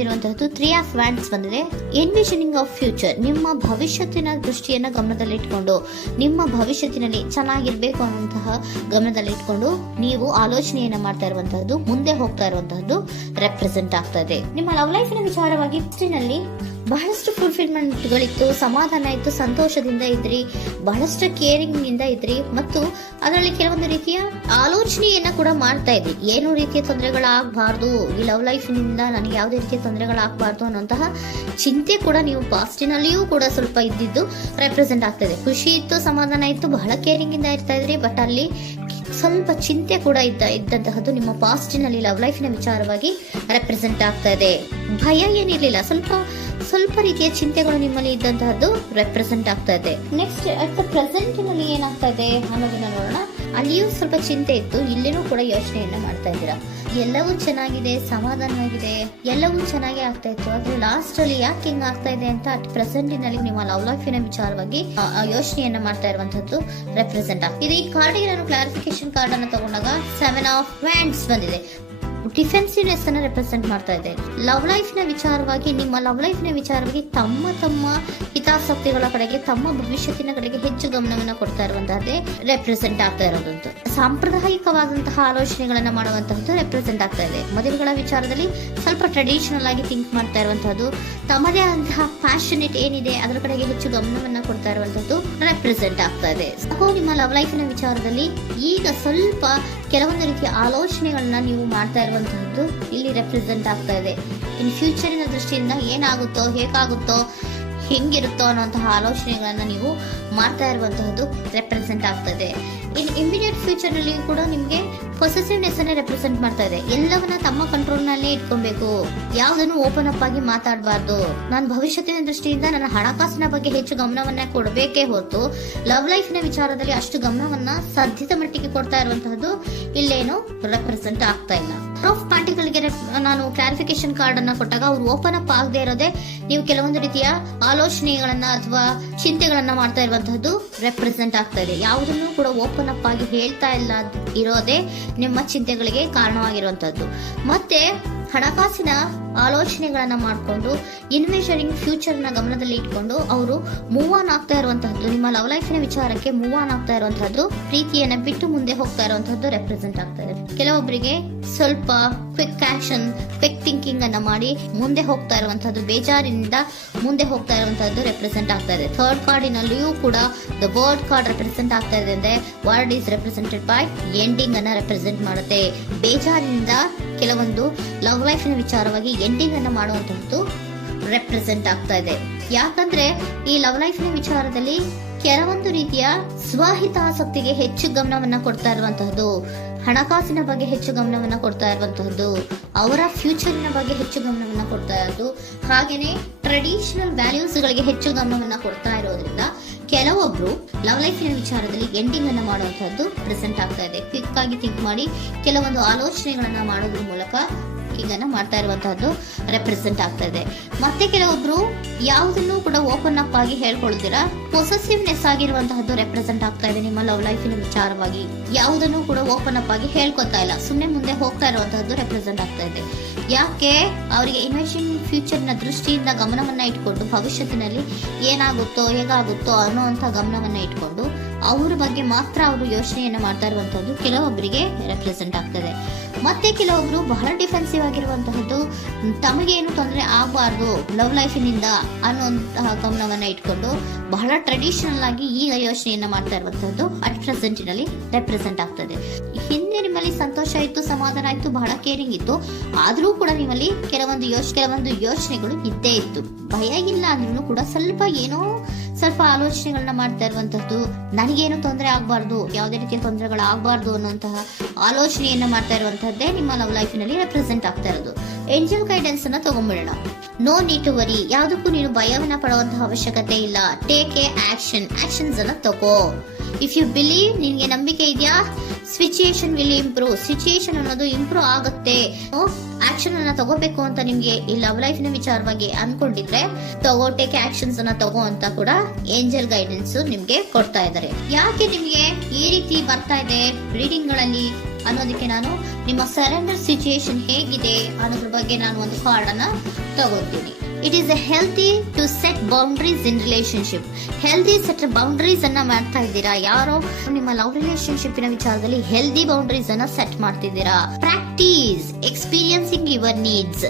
ಬಂದಿರುವಂತಹದ್ದು 3 of wands ಬಂದಿದೆ. ಎನ್ವಿಷನಿಂಗ್ of future, ನಿಮ್ಮ ಭವಿಷ್ಯತ್ತಿನ ದೃಷ್ಟಿಯನ್ನ ಗಮನದಲ್ಲಿಟ್ಕೊಂಡು, ನಿಮ್ಮ ಭವಿಷ್ಯತ್ತಿನಲ್ಲಿ ಚೆನ್ನಾಗಿರ್ಬೇಕು ಅನ್ನುವಂತಹ ಗಮನದಲ್ಲಿಟ್ಕೊಂಡು ನೀವು ಆಲೋಚನೆಯನ್ನ ಮಾಡ್ತಾ ಇರುವಂತಹದ್ದು, ಮುಂದೆ ಹೋಗ್ತಾ ಇರುವಂತಹದ್ದು ರೆಪ್ರೆಸೆಂಟ್ ಆಗ್ತಾ ಇದೆ. ನಿಮ್ಮ ಲವ್ ಲೈಫಿನ ವಿಚಾರವಾಗಿ ನಲ್ಲಿ ಬಹಳಷ್ಟು ಫುಲ್ಫಿಲ್ಮೆಂಟ್ ಗಳಿತ್ತು, ಸಮಾಧಾನ ಇತ್ತು, ಸಂತೋಷದಿಂದ ಇದ್ರಿ, ಬಹಳಷ್ಟು ಕೇರಿಂಗ್ ಇಂದ ಇದ್ರಿ, ಮತ್ತು ಅದರಲ್ಲಿ ಕೆಲವೊಂದು ರೀತಿಯ ಆಲೋಚನೆಯನ್ನ ಕೂಡ ಮಾಡ್ತಾ ಇದ್ರಿ. ಏನು ರೀತಿಯ ತೊಂದರೆಗಳಾಗಬಾರ್ದು, ಈ ಲವ್ ಲೈಫ್ ನಿಂದ ನನಗೆ ಯಾವುದೇ ರೀತಿಯ ತೊಂದರೆಗಳಾಗಬಾರ್ದು ಅನ್ನೋಂತಹ ಚಿಂತೆ ಕೂಡ ನೀವು ಪಾಸ್ಟಿನಲ್ಲಿಯೂ ಕೂಡ ಸ್ವಲ್ಪ ಇದ್ದಿದ್ದು ರೆಪ್ರೆಸೆಂಟ್ ಆಗ್ತಾ ಇದೆ. ಖುಷಿ ಇತ್ತು, ಸಮಾಧಾನ ಇತ್ತು, ಬಹಳ ಕೇರಿಂಗ್ ಇಂದ ಇರ್ತಾ ಇದ್ರಿ, ಬಟ್ ಅಲ್ಲಿ ಸ್ವಲ್ಪ ಚಿಂತೆ ಕೂಡ ಇದ್ದಂತಹದ್ದು ನಿಮ್ಮ ಪಾಸ್ಟಿನಲ್ಲಿ ಲವ್ ಲೈಫಿನ ವಿಚಾರವಾಗಿ ರೆಪ್ರೆಸೆಂಟ್ ಆಗ್ತಾ ಇದೆ. ಭಯ ಏನಿರ್ಲಿಲ್ಲ, ಸ್ವಲ್ಪ ರೀತಿಯ ಚಿಂತೆಗಳು ನಿಮ್ಮಲ್ಲಿ ಇದ್ದಂತಹದ್ದು ರೆಪ್ರೆಸೆಂಟ್ ಆಗ್ತಾ ಇದೆ. ನೆಕ್ಸ್ಟ್ ಅಟ್ ದ ಪ್ರೆಸೆಂಟ್ ನಲ್ಲಿ ಏನಾಗ್ತಾ ಇದೆ ಅನ್ನೋದನ್ನ ನೋಡೋಣ. ಅಲ್ಲಿಯೂ ಸ್ವಲ್ಪ ಚಿಂತೆ ಇತ್ತು, ಇಲ್ಲಿನೂ ಕೂಡ ಯೋಚನೆಯನ್ನ ಮಾಡ್ತಾ ಇದ್ದೀರಾ. ಎಲ್ಲವೂ ಚೆನ್ನಾಗಿದೆ, ಸಮಾಧಾನವಾಗಿದೆ, ಎಲ್ಲವೂ ಚೆನ್ನಾಗಿ ಆಗ್ತಾ ಇತ್ತು. ಆದ್ರೆ ಲಾಸ್ಟ್ ಅಲ್ಲಿ ಯಾಕೆ ಹಿಂಗ್ ಆಗ್ತಾ ಇದೆ ಅಂತ ಅಟ್ ಪ್ರೆಸೆಂಟ್ ನಲ್ಲಿ ನಿಮ್ಮ ಲವ್ ಲೈಫಿನ ವಿಚಾರವಾಗಿ ಯೋಚನೆಯನ್ನ ಮಾಡ್ತಾ ಇರುವಂತದ್ದು ರೆಪ್ರೆಸೆಂಟ್ ಆಗ್ತಿದೆ. ಈ ಕಾರ್ಡಿಗೆ ನಾನು ಕ್ಲಾರಿಫಿಕೇಶನ್ ಕಾರ್ಡ್ ಅನ್ನು ತಗೊಂಡಾಗ 7 ಆಫ್ ವ್ಯಾಂಡ್ಸ್ ಬಂದಿದೆ. ಡಿಫೆನ್ಸಿವ್ನೆಸ್ ಅನ್ನ ರೆಪ್ರೆಸೆಂಟ್ ಮಾಡ್ತಾ ಇದೆ. ಲವ್ ಲೈಫ್ ನ ವಿಚಾರವಾಗಿ, ನಿಮ್ಮ ಲವ್ ಲೈಫ್ ನ ವಿಚಾರವಾಗಿ ತಮ್ಮ ಹಿತಾಸಕ್ತಿಗಳ ಕಡೆಗೆ, ತಮ್ಮ ಭವಿಷ್ಯತ್ತಿನ ಕಡೆಗೆ ಹೆಚ್ಚು ಗಮನವನ್ನ ಕೊಡ್ತಾ ಇರುವಂತಹದ್ದೇ ರೆಪ್ರೆಸೆಂಟ್ ಆಗ್ತಾ ಇರೋದಂತ. ಸಾಂಪ್ರದಾಯಿಕವಾದಂತಹ ಆಲೋಚನೆಗಳನ್ನ ಮಾಡುವಂತಹದ್ದು ರೆಪ್ರೆಸೆಂಟ್ ಆಗ್ತಾ ಇದೆ. ಮದುವೆಗಳ ವಿಚಾರದಲ್ಲಿ ಸ್ವಲ್ಪ ಟ್ರೆಡಿಷನಲ್ ಆಗಿ ಥಿಂಕ್ ಮಾಡ್ತಾ ಇರುವಂತಹದ್ದು, ತಮ್ಮದೇ ಆದಂತಹ ಪ್ಯಾಷನೇಟ್ ಏನಿದೆ ಅದರ ಕಡೆಗೆ ಹೆಚ್ಚು ಗಮನವನ್ನ ಕೊಡ್ತಾ ಇರುವಂತದ್ದು ರೆಪ್ರೆಸೆಂಟ್ ಆಗ್ತಾ ಇದೆ. ನಿಮ್ಮ ಲವ್ ಲೈಫ್ ನ ವಿಚಾರದಲ್ಲಿ ಈಗ ಸ್ವಲ್ಪ ಕೆಲವೊಂದು ರೀತಿಯ ಆಲೋಚನೆಗಳನ್ನ ನೀವು ಮಾಡ್ತಾ ಇರುವಂತಹದ್ದು ಇಲ್ಲಿ ರೆಪ್ರೆಸೆಂಟ್ ಆಗ್ತಾ ಇದೆ. ಇನ್ ಫ್ಯೂಚರಿನ ದೃಷ್ಟಿಯಿಂದ ಏನಾಗುತ್ತೋ, ಹೇಗಾಗುತ್ತೋ, ಹೆಂಗಿರುತ್ತೋ ಅನ್ನುವಂತಹ ಆಲೋಚನೆಗಳನ್ನ ನೀವು ಮಾಡ್ತಾ ಇರುವಂತಹದ್ದು ರೆಪ್ರೆಸೆಂಟ್ ಆಗ್ತದೆ. ಇನ್ ಇಮಿಡಿಯೇಟ್ ಫ್ಯೂಚರ್ ನಲ್ಲಿ ಕೂಡ ನಿಮ್ಗೆ ಪೊಸೆಸಿವ್ನೆಸ್ ಅನ್ನ ರೆಪ್ರೆಸೆಂಟ್ ಮಾಡ್ತಾ ಇದೆ. ಎಲ್ಲವನ್ನ ತಮ್ಮ ಕಂಟ್ರೋಲ್ ನಲ್ಲೇ ಇಟ್ಕೊಬೇಕು, ಯಾವುದನ್ನು ಓಪನ್ ಅಪ್ ಆಗಿ ಮಾತಾಡಬಾರ್ದು. ನಾನು ಭವಿಷ್ಯತ್ತಿನ ದೃಷ್ಟಿಯಿಂದ ನನ್ನ ಹಣಕಾಸಿನ ಬಗ್ಗೆ ಹೆಚ್ಚು ಗಮನವನ್ನ ಕೊಡಬೇಕೇ ಹೊರತು ಲವ್ ಲೈಫ್ ನ ವಿಚಾರದಲ್ಲಿ ಅಷ್ಟು ಗಮನವನ್ನ ಸದ್ಯದ ಮಟ್ಟಿಗೆ ಕೊಡ್ತಾ ಇರುವಂತಹದ್ದು ಇಲ್ಲೇನು ರೆಪ್ರೆಸೆಂಟ್ ಆಗ್ತಾ ಇಲ್ಲ. ಆಫ್ ಪಾರ್ಟಿಗಳಿಗೆ ನಾನು ಕ್ಲಾರಿಫಿಕೇಶನ್ ಕಾರ್ಡ್ ಅನ್ನ ಕೊಟ್ಟಾಗ ಅವ್ರು ಓಪನ್ ಅಪ್ ಆಗದೆ ಇರೋದೇ ನೀವು ಕೆಲವೊಂದು ರೀತಿಯ ಆಲೋಚನೆಗಳನ್ನ ಅಥವಾ ಚಿಂತೆಗಳನ್ನ ಮಾಡ್ತಾ ಇರುವಂತಹದ್ದು ರೆಪ್ರೆಸೆಂಟ್ ಆಗ್ತಾ ಇದೆ. ಯಾವುದನ್ನು ಕೂಡ ಓಪನ್ ಅಪ್ ಆಗಿ ಹೇಳ್ತಾ ಇಲ್ಲ ಇರೋದೇ ನಿಮ್ಮ ಚಿಂತೆಗಳಿಗೆ ಕಾರಣವಾಗಿರುವಂತಹದ್ದು. ಮತ್ತೆ ಹಣಕಾಸಿನ ಆಲೋಚನೆಗಳನ್ನ ಮಾಡಿಕೊಂಡು ಇನ್ವೆಸ್ಟರಿಂಗ್ ಫ್ಯೂಚರ್ ನ ಗಮನದಲ್ಲಿ ಇಟ್ಕೊಂಡು ಅವರು ಮೂವ್ ಆನ್ ಆಗ್ತಾ ಇರುವಂತಹದ್ದು, ನಿಮ್ಮ ಲವ್ ಲೈಫಿನ ವಿಚಾರಕ್ಕೆ ಮೂವ್ ಆನ್ ಆಗ್ತಾ ಇರುವಂತಹದ್ದು, ಪ್ರೀತಿಯನ್ನ ಬಿಟ್ಟು ಮುಂದೆ ಹೋಗ್ತಾ ಇರುವಂತಹದ್ದು ರೆಪ್ರೆಸೆಂಟ್ ಆಗ್ತಾ ಇದೆ. ಕೆಲವೊಬ್ಬರಿಗೆ ಸ್ವಲ್ಪ ಕ್ವಿಕ್ ಆಕ್ಷನ್, ಕ್ವಿಕ್ ಥಿಂಕಿಂಗ್ ಅನ್ನ ಮಾಡಿ ಮುಂದೆ ಹೋಗ್ತಾ ಇರುವಂತಹದ್ದು, ಬೇಜಾರಿನಿಂದ ಮುಂದೆ ಹೋಗ್ತಾ ಇರುವಂತಹದ್ದು ರೆಪ್ರೆಸೆಂಟ್ ಆಗ್ತಾ ಇದೆ. ಥರ್ಡ್ ಕಾರ್ಡಿನಲ್ಲಿಯೂ ಕೂಡ ದ ವರ್ಡ್ ಕಾರ್ಡ್ ರೆಪ್ರೆಸೆಂಟ್ ಆಗ್ತಾ ಇದೆ. ಅಂದ್ರೆ word is represented by ending ಅನ್ನ ರೆಪ್ರೆಸೆಂಟ್ ಮಾಡುತ್ತೆ. ಬೇಜಾರಿನಿಂದ ಕೆಲವೊಂದು ಲವ್ ಲೈಫಿನ ವಿಚಾರವಾಗಿ ಎಂಡಿಂಗ್ ಅನ್ನ ಮಾಡುವಂತಹದ್ದು ರೆಪ್ರೆಸೆಂಟ್ ಆಗ್ತಾ ಇದೆ. ಯಾಕಂದ್ರೆ ಈ ಲವ್ ಲೈಫಿನ ವಿಚಾರದಲ್ಲಿ ಕೆಲವೊಂದು ರೀತಿಯ ಸ್ವಹಿತಾಸಕ್ತಿಗೆ ಹೆಚ್ಚು ಗಮನವನ್ನ ಕೊಡ್ತಾ ಇರುವಂತಹದ್ದು, ಹಣಕಾಸಿನ ಬಗ್ಗೆ ಹೆಚ್ಚು ಗಮನವನ್ನ ಕೊಡ್ತಾ ಇರುವಂತಹದ್ದು, ಅವರ ಫ್ಯೂಚರಿನ ಬಗ್ಗೆ ಹೆಚ್ಚು ಗಮನವನ್ನ ಕೊಡ್ತಾ ಇರೋದು, ಹಾಗೇನೆ ಟ್ರೆಡಿಷನಲ್ ವ್ಯಾಲ್ಯೂಸ್ ಗಳಿಗೆ ಹೆಚ್ಚು ಗಮನವನ್ನ ಕೊಡ್ತಾ ಇರೋದ್ರಿಂದ ಕೆಲವೊಬ್ರು ಲವ್ ಲೈಫಿನ ವಿಚಾರದಲ್ಲಿ ಎಂಡಿಂಗ್ ಅನ್ನ ಮಾಡುವಂತಹದ್ದು ಪ್ರೆಸೆಂಟ್ ಆಗ್ತಾ ಇದೆ. ಕ್ವಿಕ್ ಆಗಿ ಥಿಂಕ್ ಮಾಡಿ ಕೆಲವೊಂದು ಆಲೋಚನೆಗಳನ್ನ ಮಾಡೋದ್ರ ಮೂಲಕ ಹಿಂಗನ್ನ ಮಾಡ್ತಾ ಇರುವಂತಹದ್ದು ರೆಪ್ರೆಸೆಂಟ್ ಆಗ್ತಾ ಇದೆ. ಮತ್ತೆ ಕೆಲವೊಬ್ರು ಯಾವುದನ್ನು ಕೂಡ ಓಪನ್ ಅಪ್ ಆಗಿ ಹೇಳ್ಕೊಳ್ತೀರಾ, ಪೊಸೆಸಿವ್ನೆಸ್ ಆಗಿರುವಂತಹದ್ದು ರೆಪ್ರೆಸೆಂಟ್ ಆಗ್ತಾ ಇದೆ. ನಿಮ್ಮ ಲವ್ ಲೈಫಿನ ವಿಚಾರವಾಗಿ ಯಾವುದನ್ನು ಕೂಡ ಓಪನ್ ಅಪ್ ಆಗಿ ಹೇಳ್ಕೊತಾ ಇಲ್ಲ, ಸುಮ್ಮನೆ ಮುಂದೆ ಹೋಗ್ತಾ ಇರುವಂತಹದ್ದು ರೆಪ್ರೆಸೆಂಟ್ ಆಗ್ತಾ ಇದೆ. ಯಾಕೆ ಅವರಿಗೆ ಇನ್ವೆಸ್ಟಿಂಗ್ ಫ್ಯೂಚರ್ ನ ದೃಷ್ಟಿಯಿಂದ ಗಮನವನ್ನ ಇಟ್ಕೊಂಡು ಭವಿಷ್ಯತ್ತಿನಲ್ಲಿ ಏನಾಗುತ್ತೋ, ಹೇಗಾಗುತ್ತೋ ಅನ್ನೋಂಥ ಗಮನವನ್ನ ಇಟ್ಕೊಂಡು ಅವರ ಬಗ್ಗೆ ಮಾತ್ರ ಅವರು ಯೋಚನೆಯನ್ನ ಮಾಡ್ತಾ ಇರುವಂತಹದ್ದು ಕೆಲವೊಬ್ಬರಿಗೆ ರೆಪ್ರೆಸೆಂಟ್ ಆಗ್ತದೆ. ಮತ್ತೆ ಕೆಲವೊಬ್ರು ಬಹಳ ಡಿಫೆನ್ಸಿವ್ ಆಗಿರುವಂತಹದ್ದು, ತಮಗೇನು ತೊಂದರೆ ಆಗಬಾರ್ದು ಲವ್ ಲೈಫಿನಿಂದ ಅನ್ನುವಂತಹ ಗಮನವನ್ನ ಇಟ್ಕೊಂಡು ಬಹಳ ಟ್ರೆಡಿಷನಲ್ ಆಗಿ ಈಗ ಯೋಚನೆಯನ್ನ ಮಾಡ್ತಾ ಇರುವಂತಹದ್ದು ಅಟ್ ಪ್ರೆಸೆಂಟ್ ನಲ್ಲಿ ರೆಪ್ರೆಸೆಂಟ್ ಆಗ್ತದೆ. ಹಿಂದೆ ನಿಮ್ಮಲ್ಲಿ ಸಂತೋಷ ಇತ್ತು, ಸಮಾಧಾನ ಇತ್ತು, ಬಹಳ ಕೇರಿಂಗ್ ಇತ್ತು, ಆದ್ರೂ ಕೂಡ ನಿಮ್ಮಲ್ಲಿ ಕೆಲವೊಂದು ಯೋಚನೆಗಳು ಇದ್ದೇ ಇತ್ತು. ಭಯ ಇಲ್ಲ ಅಂದ್ರೂ ಕೂಡ ಸ್ವಲ್ಪ ಆಲೋಚನೆಗಳನ್ನ ಮಾಡ್ತಾ ಇರುವಂತಹದ್ದು, ನನಗೇನು ತೊಂದರೆ ಆಗಬಾರ್ದು, ಯಾವುದೇ ರೀತಿಯ ತೊಂದರೆಗಳು ಆಗಬಾರ್ದು ಅನ್ನುವಂತಹ ಆಲೋಚನೆಯನ್ನ ಮಾಡ್ತಾ ಇರುವಂತಹದ್ದೇ ನಿಮ್ಮ ಲವ್ ಲೈಫಿನಲ್ಲಿ ರೆಪ್ರೆಸೆಂಟ್ ಆಗ್ತಾ ಇರೋದು. ಏಂಜಲ್ ಗೈಡೆನ್ಸ್ ಅನ್ನ ತಗೊಂಡ್ಬಿಡೋಣ. ನೋ ನೀಡ್ ಟು ವರಿ, ಯಾವುದಕ್ಕೂ ನೀನು ಭಯವನ್ನ ಪಡುವಂತಹ ಅವಶ್ಯಕತೆ ಇಲ್ಲ. ಟೇಕ್ ಎ ಆಕ್ಷನ್ಸ್ ಅನ್ನ ತಗೋ. ಇಫ್ ಯು ಬಿಲೀವ್, ನಿನ್ಗೆ ನಂಬಿಕೆ ಇದೆಯಾ, ಸಿಚುಯೇಷನ್ ವಿಲ್ ಇಂಪ್ರೂವ್, ಸಿಚುಯೇಷನ್ ಅನ್ನೋದು ಇಂಪ್ರೂವ್ ಆಗುತ್ತೆ. ಆಕ್ಷನ್ ಅನ್ನ ತಗೋಬೇಕು ಅಂತ ನಿಮ್ಗೆ ಈ ಲವ್ ಲೈಫ್ ನ ವಿಚಾರವಾಗಿ ಅನ್ಕೊಂಡಿದ್ರೆ ಟೇಕ್ ಆಕ್ಷನ್ಸ್ ಅನ್ನ ತಗೋ ಅಂತ ಕೂಡ ಏಂಜಲ್ ಗೈಡೆನ್ಸ್ ನಿಮ್ಗೆ ಕೊಡ್ತಾ ಇದ್ದಾರೆ. ಯಾಕೆ ನಿಮ್ಗೆ ಈ ರೀತಿ ಬರ್ತಾ ಇದೆ ರೀಡಿಂಗ್ ಗಳಲ್ಲಿ, ಅನ್ನೋದಕ್ಕೆ ನಾನು ನಿಮ್ಮ ಸರೆಂಡರ್ ಸಿಚುಯೇಷನ್ ಹೇಗಿದೆ ಅನ್ನೋದ್ರ ಬಗ್ಗೆ ನಾನು ಒಂದು ಕಾರ್ಡ್ ಅನ್ನ ತಗೋತೀನಿ. It is a healthy to set boundaries in relationship. Healthy set boundaries ಅನ್ನ ಮಾಡ್ತಾ ಇದ್ದೀರಾ? ಯಾರೋ ನಿಮ್ಮ ಲವ್ ರಿಲೇಶನ್ಶಿಪ್ ವಿಚಾರದಲ್ಲಿ ಹೆಲ್ದಿ ಬೌಂಡ್ರೀಸ್ ಅನ್ನ ಸೆಟ್ ಮಾಡ್ತಿದ್ದೀರಾ? Practice experiencing your needs.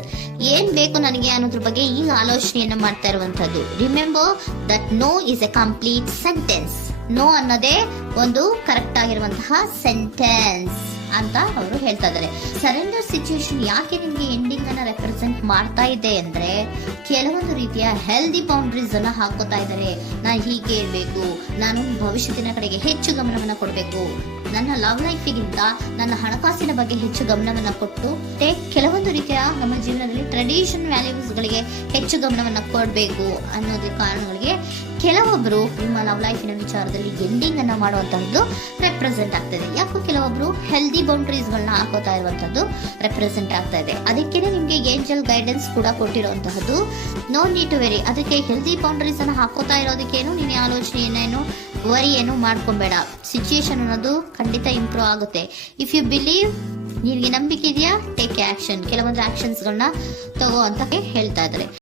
ಏನ್ ಬೇಕು ನನಗೆ ಅನ್ನೋದ್ರ ಬಗ್ಗೆ ಈಗ ಆಲೋಚನೆಯನ್ನ ಮಾಡ್ತಾ ಇರುವಂತದ್ದು. Remember that no is a complete sentence. No ಅನ್ನೋದೇ ಒಂದು ಕರೆಕ್ಟ್ ಆಗಿರುವಂತಹ ಸೆಂಟೆನ್ಸ್ ಅಂತ ಅವರು ಹೇಳ್ತಾ ಇದ್ದಾರೆ. ಸರೆಂಡರ್ ಸಿಚುಯೇಷನ್ ಯಾಕೆ ನಿಮ್ಗೆ ಎಂಡಿಂಗ್ ಅನ್ನ ರೆಪ್ರೆಸೆಂಟ್ ಮಾಡ್ತಾ ಇದೆ ಅಂದ್ರೆ, ಕೆಲವೊಂದು ರೀತಿಯ ಹೆಲ್ದಿ ಬೌಂಡ್ರೀಸ್ ಅನ್ನ ಹಾಕೋತಾ ಇದ್ದಾರೆ. ನಾನು ಹೀಗೆ ಇರಬೇಕು, ನಾನು ಭವಿಷ್ಯತ್ತಿನ ಕಡೆಗೆ ಹೆಚ್ಚು ಗಮನವನ್ನ ಕೊಡಬೇಕು, ನನ್ನ ಲವ್ ಲೈಫಿಗಿಂತ ನನ್ನ ಹಣಕಾಸಿನ ಬಗ್ಗೆ ಹೆಚ್ಚು ಗಮನವನ್ನ ಕೊಟ್ಟು ಕೆಲವೊಂದು ರೀತಿಯ ನಮ್ಮ ಜೀವನದಲ್ಲಿ ಟ್ರೆಡಿಷನ್ ವ್ಯಾಲ್ಯೂಸ್ ಗಳಿಗೆ ಹೆಚ್ಚು ಗಮನವನ್ನ ಕೊಡಬೇಕು ಅನ್ನೋದ್ರ ಕಾರಣಗಳಿಗೆ ಕೆಲವೊಬ್ರು ನಿಮ್ಮ ಲವ್ ಲೈಫಿನ ವಿಚಾರದಲ್ಲಿ ಎಂಡಿಂಗ್ ಅನ್ನ ಮಾಡುವಂತಹದ್ದು ರೆಪ್ರೆಸೆಂಟ್ ಆಗ್ತದೆ. ಯಾಕೋ ಕೆಲವೊಬ್ರು ಹೆಲ್ದಿ ಬೌಂಡ್ರೀಸ್ ಗಳನ್ನ ಹಾಕೋತಾ ಇರುವಂತದ್ದು ರೆಪ್ರೆಸೆಂಟ್ ಆಗ್ತಾ ಇದೆ. ಅದಕ್ಕೇನೆ ನಿಮ್ಗೆ ಏಂಜಲ್ ಗೈಡೆನ್ಸ್ ಕೂಡ ಕೊಟ್ಟಿರುವಂತಹದ್ದು. No need to worry. ಅದಕ್ಕೆ ಹೆಲ್ದಿ ಬೌಂಡ್ರೀಸ್ ಅನ್ನ ಹಾಕೋತಾ ಇರೋದಕ್ಕೇನು ನೀನು ಆಲೋಚನೆಯನ್ನೇನು ವರಿ ಏನು ಮಾಡ್ಕೊಂಬೇಡ. ಸಿಚುಯೇಷನ್ ಅನ್ನೋದು ಖಂಡಿತ ಇಂಪ್ರೂವ್ ಆಗುತ್ತೆ. ಇಫ್ ಯು ಬಿಲೀವ್, ನಿನಗೆ ನಂಬಿಕೆ ಇದೆಯಾ, ಟೇಕ್ ಆಕ್ಷನ್. ಕೆಲವೊಂದು ಆಕ್ಷನ್ಸ್ ಗಳನ್ನ ತಗೋ ಅಂತ ಹೇಳ್ತಾ ಇದ್ದಾರೆ.